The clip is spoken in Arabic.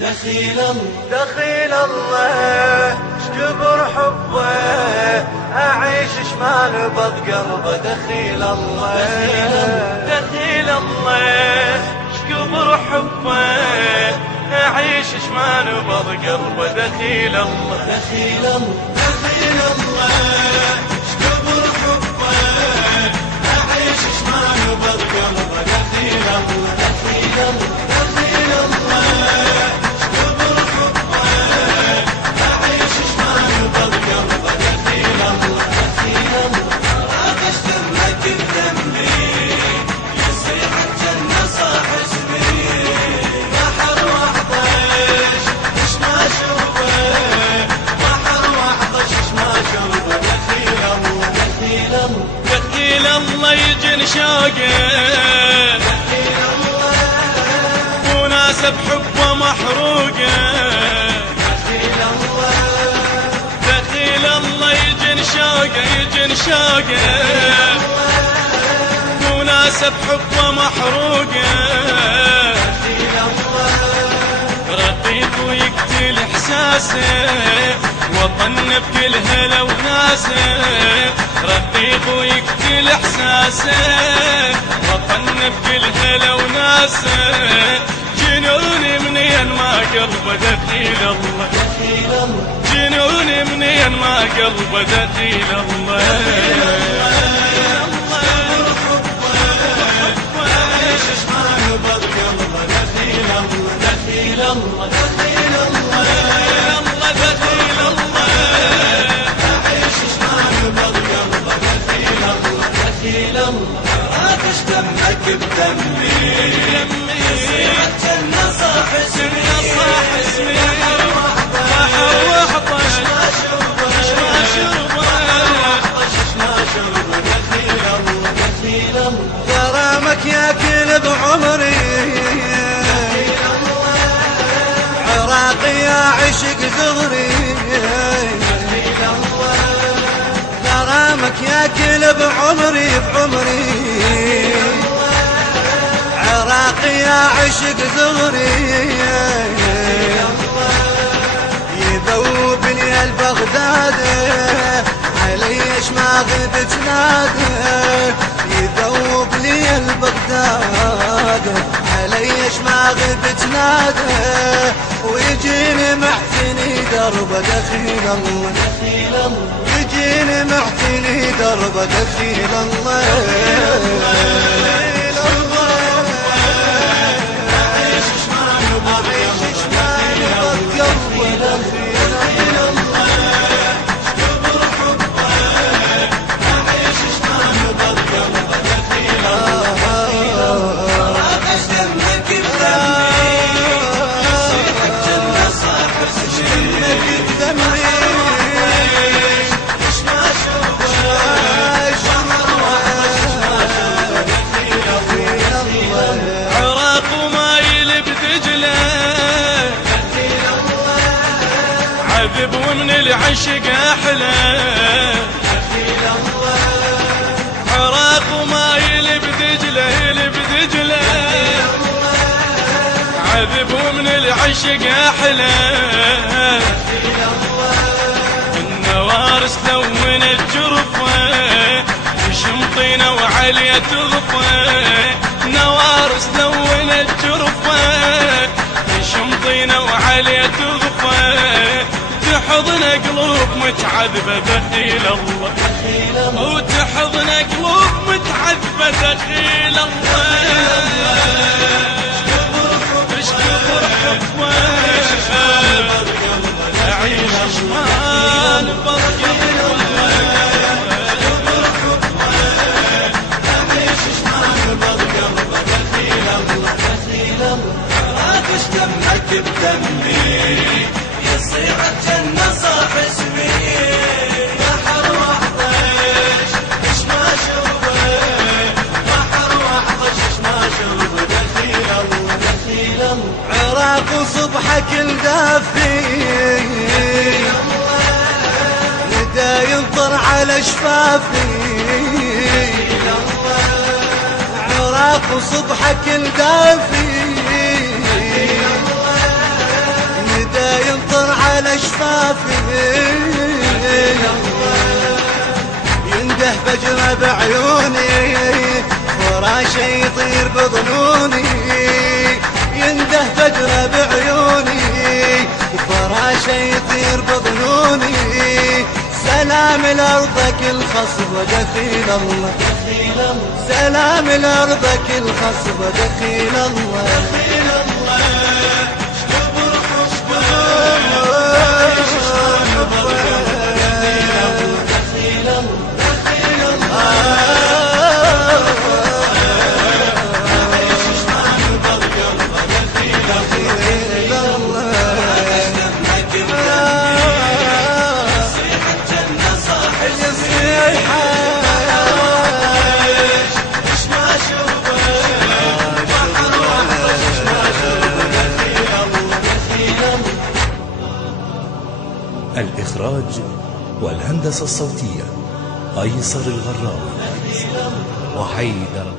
دخيل الله شكبر حبه، أعيش شمال بض قلبه. دخيل الله شكبر حبه، أعيش شمال بض قلبه. دخيل الله شكبر حبه، أعيش شمال بض قلبه. دخيل الله الله يجن شوقه، وناس بحبه محروقه. دخيل الله يجن شوقه، وناس بحبه محروقه. رقيق ويقتل احساسه، وطن بكل هلا وناسه. رقيق ويقتل احساسه، وطن بكل هلا وناسه. جنوني منين ما قلبه. دخيل الله جنوني منين ما قلبه. دخيل الله دمك بدمي، يصيح الجنة صاح اسمي. غرامك ياكل بعمري، عراقي يا عشق زغري. غرامك ياكل بعمري، عراقي يا عشق زغري. يذوب لي البغداد، عليش ما غبت ناده. يذوب لي البغداد، عليش ما غبت ناده. ويجيني محتني دربه. دخيل الله يجيني محتني دربه. دخيل الله عذب ومن العشق أحلى. عراق وما يلب دجلة، عذب ومن العشق أحلى. النوارس لون الجرفة، شمطينة وعليا تغفى. نوارس لون الجرفة، شمطينة وعليا تغفى. تحضن قلوب متعذبة. دخيل الله وتحضن قلوب متعذبة. دخيل الله اشكبر حبه، أعيش شمال بض قلبه. راكش دمك بدمي، يصيح الجنة صاح اسمي. بحر وحطش اش ما شربه، بحر وحطش اش ما شربه. دخيل الله عراق وصبحك الدافي، ندى ينطر على شفافي. عراق وصبحك الدافي، ندى ينطر على شفافي ينده فجره بعيوني فراشه يطير بظنوني ينده فجره بعيوني وفراشه يطير بظنوني سلام لأرضك الخصبة دخيل الله سلام لأرضك الخصبة دخيل الله الإخراج والهندسة الصوتية أيسر الغراوي وحيدر